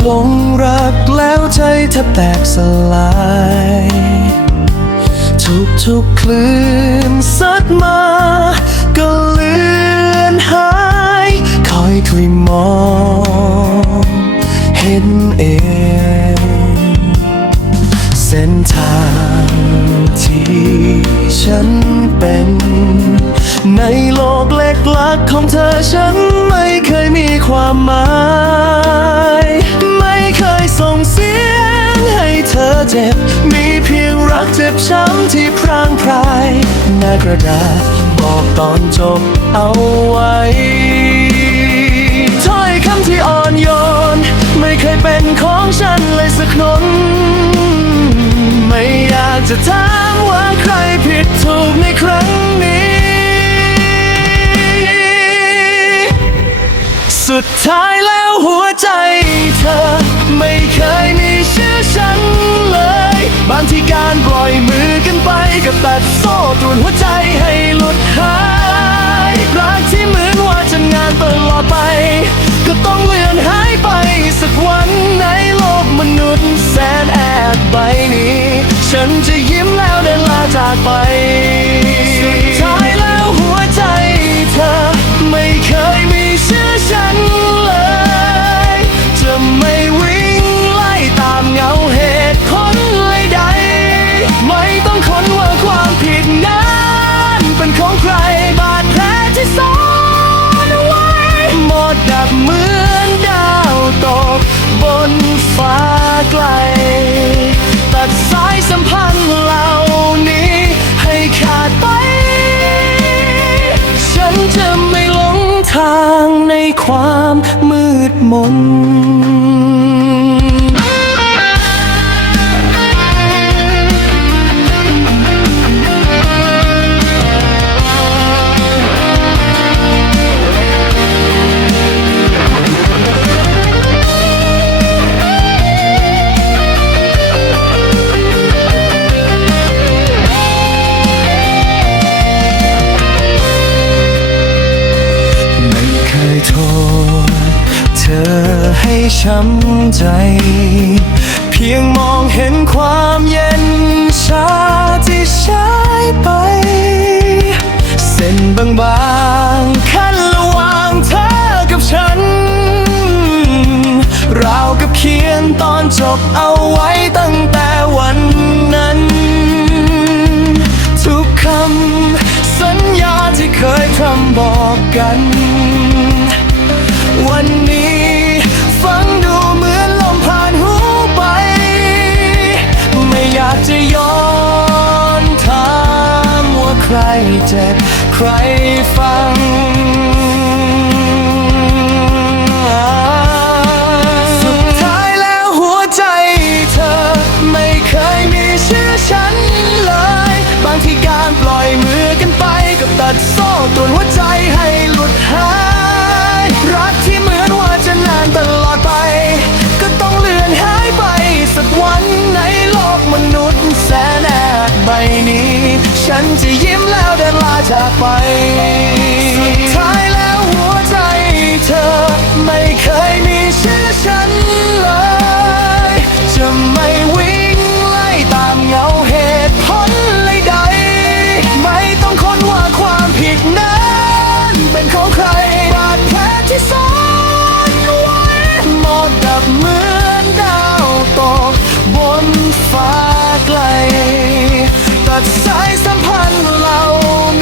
หลงรักแล้วใจแทบแตกสลายทุกคลื่นซัดมาก็เลือนหายคอยมองเห็นเองเส้นทางที่ฉันเป็นในโลกเล็กลักของเธอฉันไม่เคยมีความหมายไม่เคยส่งเสียงให้เธอเจ็บมีเพียงรักเจ็บช้ำที่พร่างพรายหน้ากระดาษบอกตอนจบเอาไว้ถ้อยคำที่อ่อนโยนไม่เคยเป็นของฉันเลยสักหนไม่อยากจะถามว่าใครผิดถูกในครั้งนี้สุดท้ายแล้วหัวใจเธอไม่เคยมีชื่อฉันเลยบางทีการปล่อยมือกันไปก็ตัดโซ่ตรวนหัวใจให้หลุดหายรักที่เหมือนว่าจะงานตลอดไปก็ต้องเลือนหายไปสักวันในโลกมนุษย์แสนแอบใบนี้ฉันจะยิ้มแล้วเดินลาจากไปสุดท้ายแล้วหัวใจเธอไม่เคยมีชื่อฉันเลยจะไม่วิ่งไล่ตามเงาเหตุผลใดไม่ต้องค้นว่าความผิดนั้นเป็นของใครบาดแผลที่ซ่อนไว้หมดดับเหมือนดาวตกบนฟ้าไกลตัดสายสัมพันธ์เหล่านี้ให้ขาดไปฉันจะไม่หลงทางในความมืดมนโทษเธอให้ช้ำใจเพียงมองเห็นความเย็นชาที่ใช้ไปเส้นบางๆขั้นระหว่างเธอกับฉันราวกับเขียนตอนจบเอาไว้ตั้งแต่วันนั้นทุกคำสัญญาที่เคยพร่ำบอกกันวันนี้ฟังดูเหมือนลมผ่านหูไปไม่อยากจะย้อนถามว่าใครเจ็บใครฟังสุดท้ายแล้วหัวใจเธอไม่เคยมีชื่อฉันเลยบางทีการปล่อยมือกันไปก็ตัดโซ่ตรวนหัวใจให้หลุดหายรักที่เหมือนว่าจะนานตลอดไปก็ต้องเลือนหายไปสักวันในโลกมนุษย์แสนแอบใบนี้ฉันจะยิ้มแล้วเดินลาจากไปสุดท้ายแล้วหัวใจเธอไม่เคยมีชื่อฉันเลยจะไม่วิ่งไล่ตามเงาเหตุผลใดไม่ต้องค้นว่าความผิดนั้นเป็นของใครบาดแผลที่ซ่อนไว้หมดดับเหมือนดาวตกบนฟ้าไกลตัดสายสัมพันธ์เหล่า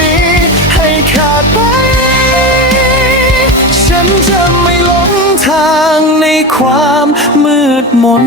นี้ให้ขาดไปฉันจะไม่หลงทางในความมืดมน